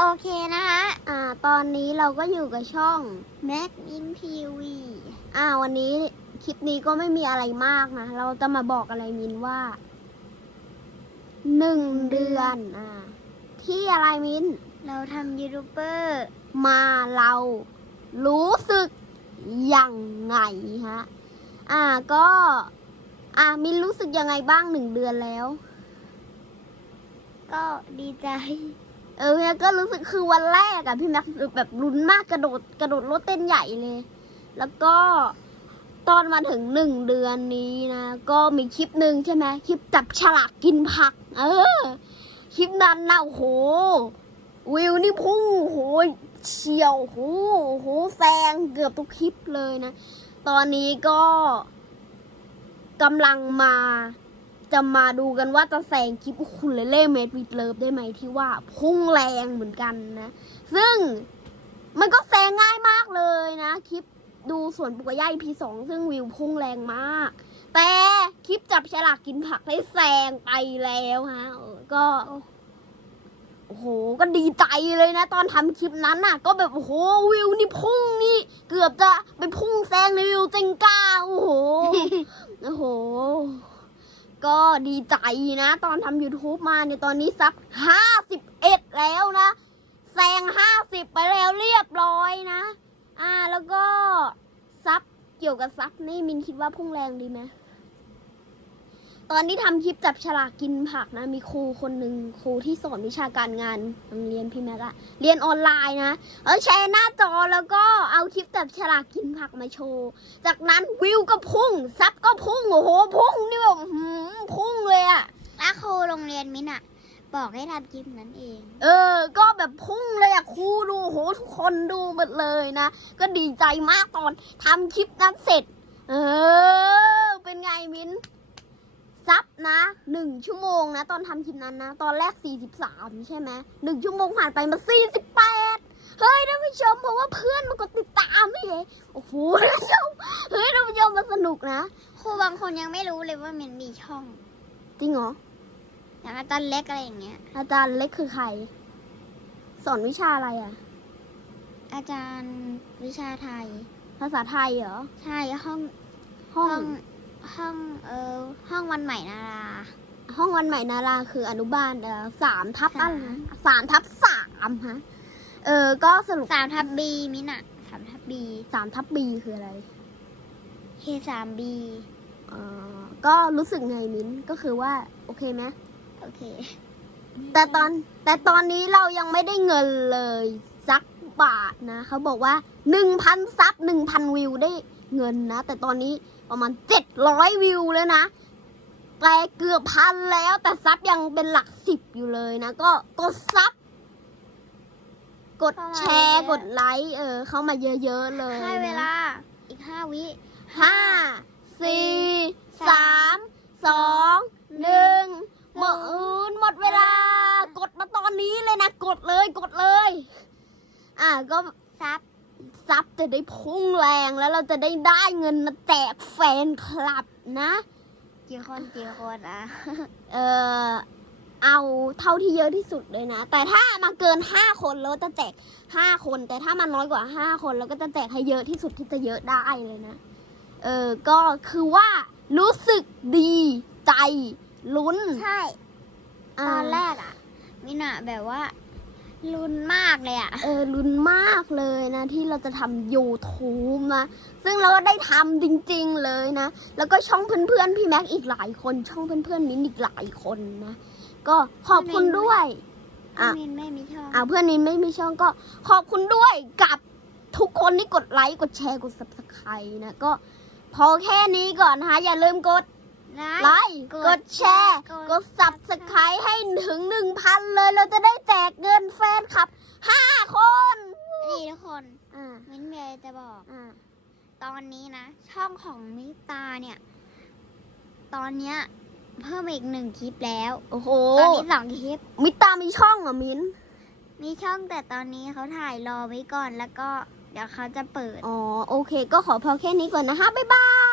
โอเคนะคะอ่า ตอนนี้เราก็อยู่กับช่อง Mac in PV อ่า วันนี้คลิปนี้ก็ไม่มีอะไรมากนะ เราจะมาบอกอะไรมินว่า หนึ่งเดือน อ่า ที่อะไรมิน เราทำยูทูบเบอร์ มาเรารู้สึกยังไงฮะ อ่า ก็ อ่า มินรู้สึกยังไงบ้างหนึ่งเดือนแล้ว ก็ดีใจ เออเนี่ยก็รู้สึกคือวันแรกอะพี่แม็กแบบลุ้นมากกระโดดกระโดดรถเต้นใหญ่เลย แล้วก็ตอนมาถึงหนึ่งเดือนนี้นะก็มีคลิปหนึ่งใช่ไหมคลิปจับฉลากกินผัก เออ คลิปนั้นนะโอ้โหวิวนี่พุ่งโหเฉียวโอ้โหโหแซงเกือบทุกคลิปเลยนะ ตอนนี้ก็กำลังมา จะมาดูกันว่าจะแซงคลิปคุณเลเล่เมดวิดเลิฟได้ไหมที่ว่าพุ่งแรงเหมือนกันนะ ซึ่งมันก็แซงง่ายมากเลยนะ คลิปดูสวนปุกย่า EP สองซึ่งวิวพุ่งแรงมาก แต่คลิปจับฉลากกินผักได้แซงไปแล้วฮะก็โอ้โห ก็ดีใจเลยนะ ตอนทำคลิปนั้นน่ะ ก็แบบโอ้โหวิวนี่พุ่งนี่ เกือบจะไปพุ่งแซงในวิวเจงก้าโอ้โห โอ้โห ดีใจนะ ตอนทำ YouTube มาเนี่ยตอนนี้ซับห้าสิบเอ็ดแล้วนะแซงห้าสิบไปแล้วเรียบร้อยนะ อ่าแล้วก็ซับเกี่ยวกับซับนี่มินคิดว่าพุ่งแรงดีไหม ตอนที่ทำคลิปจับฉลากกินผักนะ มีครูคนหนึ่งครูที่สอนวิชาการงานโรงเรียนพี่แม็กอะเรียนออนไลน์นะเออแชร์หน้าจอแล้วก็เอาคลิปจับฉลากกินผักมาโชว์ จากนั้นวิวก็พุ่งซับก็พุ่งโอ้โหพุ่งนี่แบบอื้อหือพุ่งเลยอะแล้วครูโรงเรียนมินอะบอกให้ทำคลิปนั้นเอง เออ ก็แบบพุ่งเลยอะครูดูโอ้โหทุกคนดูหมดเลยนะ ก็ดีใจมากตอนทำคลิปนั้นเสร็จ เออ เป็นไงมิ้น ซับนะหนึ่งชั่วโมงนะ ตอนทำคลิปนั้นนะ ตอนแรกสี่สิบสามใช่ไหมหนึ่งชั่วโมงผ่านไปมาสี่สิบแปดเฮ้ยท่านผู้ชมเพราะว่าเพื่อนมันกดติดตามนี่เองโอ้โหท่านผู้ชมเฮ้ยท่านผู้ชมมันสนุกนะครูบางคนยังไม่รู้เลยว่ามันมีช่อง จริงเหรออย่างอาจารย์เล็กอะไรอย่างเงี้ย อาจารย์เล็กคือใคร สอนวิชาอะไรอะอาจารย์วิชาไทย ภาษาไทยเหรอ ใช่ห้องห้อห้องงห้องเออห้อง วันใหม่นารา ห้องวันใหม่นาราคืออนุบาลเอ่อสามทับสาม อะไรนะสามทับสามฮะ เออ ก็สรุปสามทับบีมินอะสามทับบีสามทับบีคืออะไร เคสามบีเออก็รู้สึกไงมิ้น ก็คือว่า โอเคไหม โอเค แต่ตอนแต่ตอนนี้เรายังไม่ได้เงินเลยสักบาทนะ เขาบอกว่าหนึ่งพันซับหนึ่งพันวิวได้เงินนะ แต่ตอนนี้ประมาณเจ็ดร้อยวิวแล้วนะ แต่เกือบพันแล้วแต่ซับยังเป็นหลักสิบอยู่เลยนะ ก็กดซับกดแชร์กดไลค์เออ เข้ามาเยอะๆเลยให้เวนะลา อีกห้าวิห้าสี่สามสองหนึ่งหมดอื่นหมดเวลา กดมาตอนนี้เลยนะ กดเลยกดเลย อะก็ซับซับจะได้พุ่งแรงแล้วเราจะได้ได้เงินมาแจกแฟนคลับนะ กี่คนกี่คนอะเออเอาเท่าที่เยอะที่สุดเลยนะ แต่ถ้ามาเกินห้าคนเราจะแจกห้าคน แต่ถ้ามันน้อยกว่าห้าคนเราก็จะแจกให้เยอะที่สุดที่จะเยอะได้เลยนะ เออ ก็คือว่ารู้สึกดีใจลุ้น ใช่ ตอนแรกอะมินอะแบบว่า ลุ้นมากเลยอะเออลุ้นมากเลยนะ ที่เราจะทำ YouTube นะ ซึ่งเราก็ได้ทำจริงๆเลยนะ แล้วก็ช่องเพื่อนๆพี่แม็กอีกหลายคน ช่องเพื่อนๆมิ้นอีกหลายคนนะ ก็ขอบคุณด้วยอะมินไม่มีช่องอ่าเพื่อนนี้ไม่มีช่องก็ขอบคุณด้วยกับทุกคนที่กดไลค์กดแชร์กด subscribe นะก็พอแค่นี้ก่อนนะคะอย่าลืมกด ไลค์กดแชร์ กด subscribe ให้ถึง1,000เลยเราจะได้แจกเงินแฟนคลับ5คน นี่ทุกคนอ่ามินเมียจะบอกอ่าตอนนี้นะ ช่องของมิตาเนี่ย ตอนเนี้ยเพิ่มอีกหนึ่งคลิปแล้ว โอ้โห ตอนนี้สองคลิป มิตามีช่องเหรอมิ้น มีช่องแต่ตอนนี้เขาถ่ายรอไว้ก่อนแล้วก็ เดี๋ยวเขาจะเปิด อ๋อ โอเค ก็ขอพอแค่นี้ก่อนนะคะ บ๊ายบายปีหน้า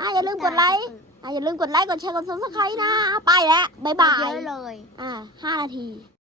อะอย่าลืมกดไลค์อ่าอย่าลืมกดไลค์กดแชร์กด subscribe นะไปแล้วบ๊ายบายเยอะเลย อ่าห้านาที